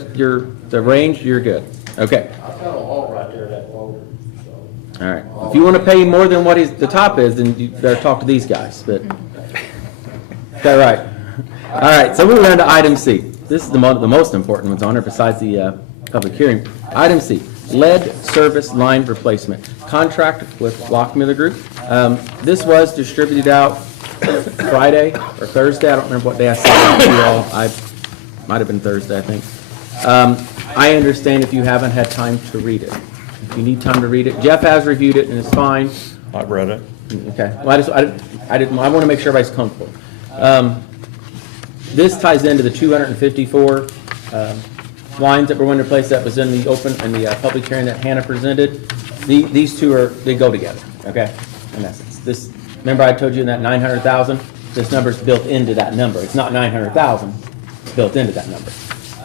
that the range, you're good. Okay. I found a wall right there, that loader, so. All right. If you want to pay more than what the top is, then you better talk to these guys, but. Okay, right. All right, so moving on to item C. This is the most important ones on it besides the public hearing. Item C, lead service line replacement. Contract with Lockmiller Group. This was distributed out Friday or Thursday. I don't remember what day I sent it out to you all. I might have been Thursday, I think. I understand if you haven't had time to read it. If you need time to read it, Jeff has reviewed it and it's fine. I've read it. Okay. Well, I want to make sure everybody's comfortable. This ties into the 254 lines that were going to replace that was in the public hearing that Hannah presented. These two they go together. Okay. In essence, remember I told you in that 900,000. This number is built into that number. It's not 900,000. It's built into that number.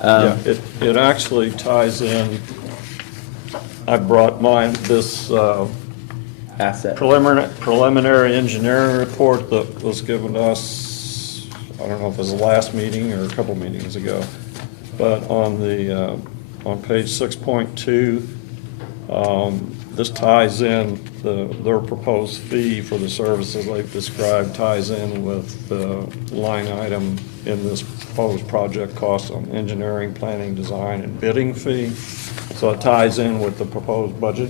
Yeah, it actually ties in. I brought this Asset. preliminary engineering report that was given to us, I don't know if it was the last meeting or a couple meetings ago, but on page 6.2, this ties in their proposed fee for the services they've described ties in with the line item in this proposed project cost on engineering, planning, design, and bidding fee. So it ties in with the proposed budget,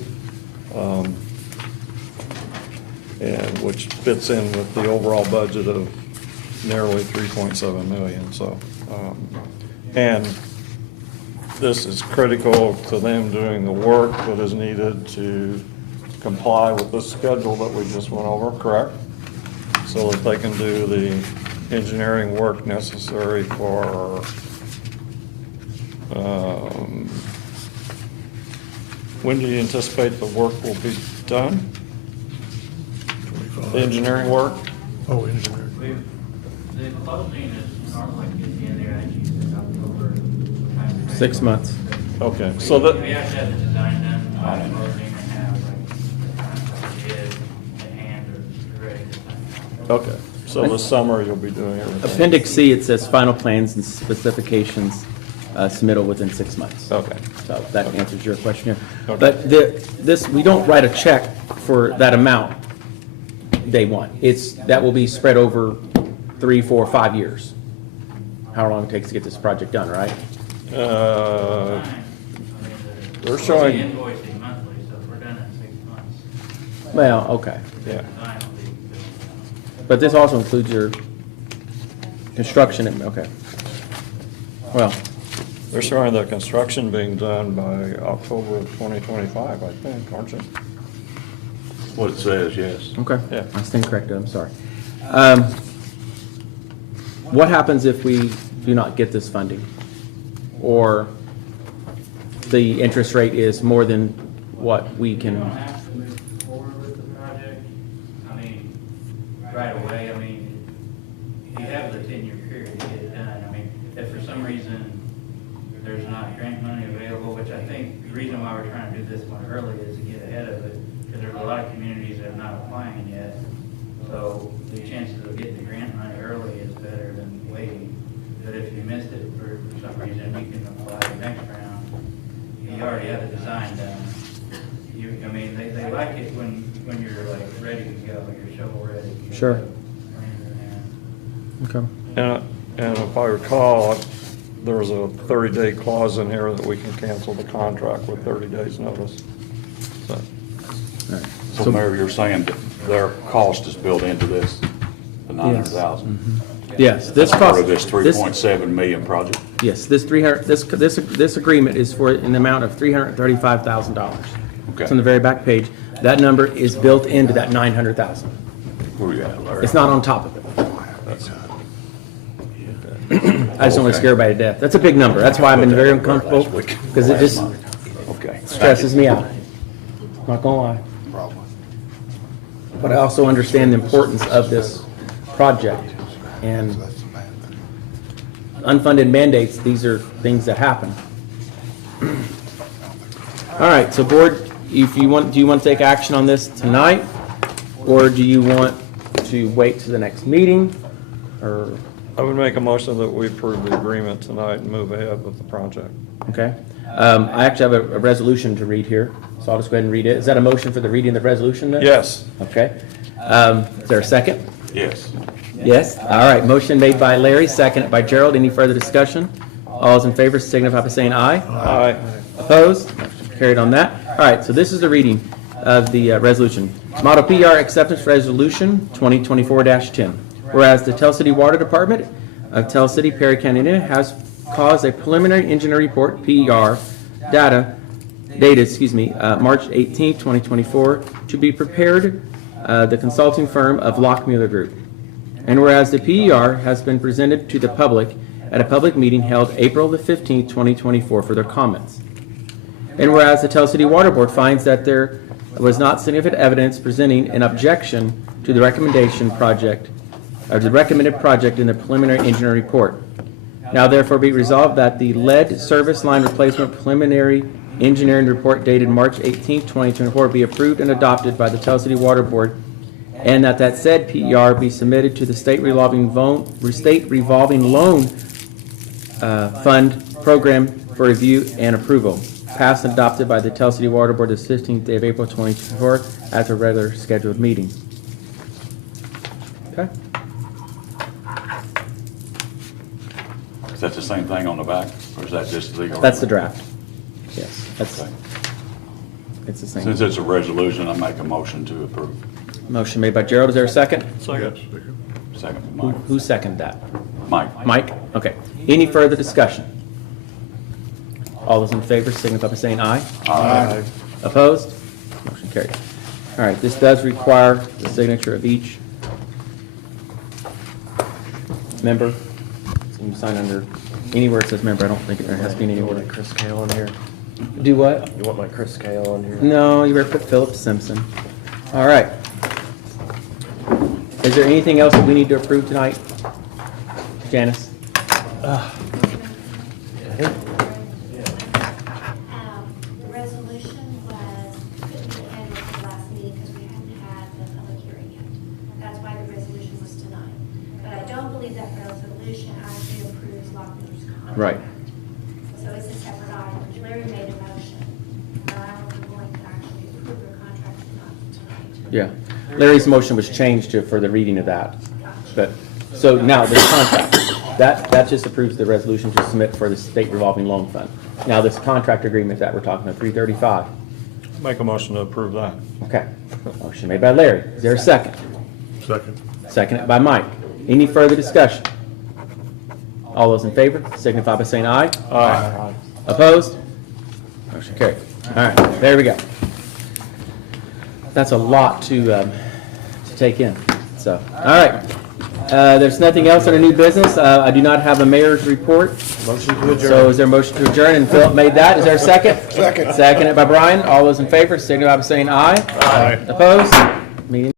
and which fits in with the overall budget of nearly 3.7 million. So, and this is critical to them doing the work that is needed to comply with the schedule that we just went over, correct? So that they can do the engineering work necessary for when do you anticipate the work will be done? The engineering work? Oh, engineering. The closing is normally at the end there, actually, in October. 6 months. Okay, so that, We have to have the design done by the closing and have like bid at hand or ready to sign. okay, so this summer you'll be doing everything? Appendix C, it says final plans and specifications submittal within 6 months. Okay, So that answers your question here. Okay. But we don't write a check for that amount day one. That will be spread over 3, 4, 5 years. However long it takes to get this project done, right? They're showing- The invoice is monthly, so if we're done in 6 months. Well, okay. yeah, Design will be. But this also includes your construction, okay. Well, they're showing the construction being done by October of 2025, I think, aren't you? What it says, yes. okay. Yeah. I stand corrected, I'm sorry. What happens if we do not get this funding? Or the interest rate is more than what we We can, don't have to move forward with the project, I mean, right away, I mean, you have the 10-year period to get it done. I mean, if for some reason there's not grant money available, which I think the reason why we're trying to do this one early is to get ahead of it, because there's a lot of communities that are not applying yet. So the chances of getting the grant money early is better than waiting. But if you missed it for some reason, you can apply the next round. You already have the design done. I mean, they like it when you're like ready to go, you're shovel ready. Sure. okay. And if I recall, there was a 30-day clause in here that we can cancel the contract with 30 days notice. So, All right. So Mayor, you're saying that their cost is built into this, the 900,000? Yes, this Part cost. of this 3.7 million project? Yes, this agreement is for an amount of $335,000. Okay. It's on the very back page. That number is built into that 900,000. Where you at, Larry? It's not on top of it. That's- I just don't want to scare everybody to death. That's a big number. That's why I've been very uncomfortable, because it just Okay. stresses me out. Not gonna lie. But I also understand the importance of this project. And unfunded mandates, these are things that happen. All right, so board, if you want, do you want to take action on this tonight? Or do you want to wait to the next meeting? Or I would make a motion that we approve the agreement tonight and move ahead with the project. Okay. I actually have a resolution to read here, so I'll just go ahead and read it. Is that a motion for the reading of the resolution then? Yes. Okay. Is there a second? Yes. Yes. All right. Motion made by Larry, seconded by Gerald. Any further discussion? All those in favor signify by saying aye. Aye. Opposed? Motion carried on that. All right, so this is the reading of the resolution. Model PR Acceptance Resolution 2024-10. Whereas the Tell City Water Department of Tell City, Perry County, Indiana, has caused a preliminary engineer report, PER, dated, March 18, 2024, to be prepared, the consulting firm of Lockmuller Group. And whereas the PER has been presented to the public at a public meeting held April the 15th, 2024 for their comments. And whereas the Tell City Water Board finds that there was not significant evidence presenting an objection to the recommended project in the preliminary engineering report. Now therefore be resolved that the lead service line replacement preliminary engineering report dated March 18, 2024 be approved and adopted by the Tell City Water Board, and that said PER be submitted to the State Revolving Loan Fund Program for review and approval, passed and adopted by the Tell City Water Board the 15th day of April 2024 at a regular scheduled meeting. Okay. Is that the same thing on the back, or is that just legal? That's the draft. Yes, that's, Okay. it's the same. Since it's a resolution, I make a motion to approve. Motion made by Gerald. Is there a second? Second. Second, Mike. Who seconded that? Mike. Mike? Okay. Any further discussion? All those in favor signify by saying aye. Aye. Opposed? Motion carried. All right, this does require the signature of each member. So you can sign under, anywhere it says member, I don't think there has to be You want anywhere. my Chris Kale on here? Do what? You want my Chris Kale on here? No, you better put Philip Simpson. All right. Is there anything else that we need to approve tonight? Janice? The resolution couldn't be handled at the last meeting because we hadn't had the public hearing yet. That's why the resolution was tonight. But I don't believe that resolution actually approves Lockmiller's contract. Right. So it's a separate item. Larry made a motion, but I don't think we're going to actually approve their contract tonight. Yeah. Larry's motion was changed for the reading of that. But, so now this contract, that just approves the resolution to submit for the State Revolving Loan Fund. Now this contract agreement that we're talking about, 335. Make a motion to approve that. Okay. Motion made by Larry. Is there a second? Second. Seconded by Mike. Any further discussion? All those in favor signify by saying aye. Aye. Opposed? Motion carried. All right, there we go. That's a lot to take in. So, all right. There's nothing else under new business. I do not have a mayor's report. Motion to adjourn. So is there a motion to adjourn? And Philip made that. Is there a second? Second. Seconded by Brian. All those in favor signify by saying aye. Aye. Opposed? Meeting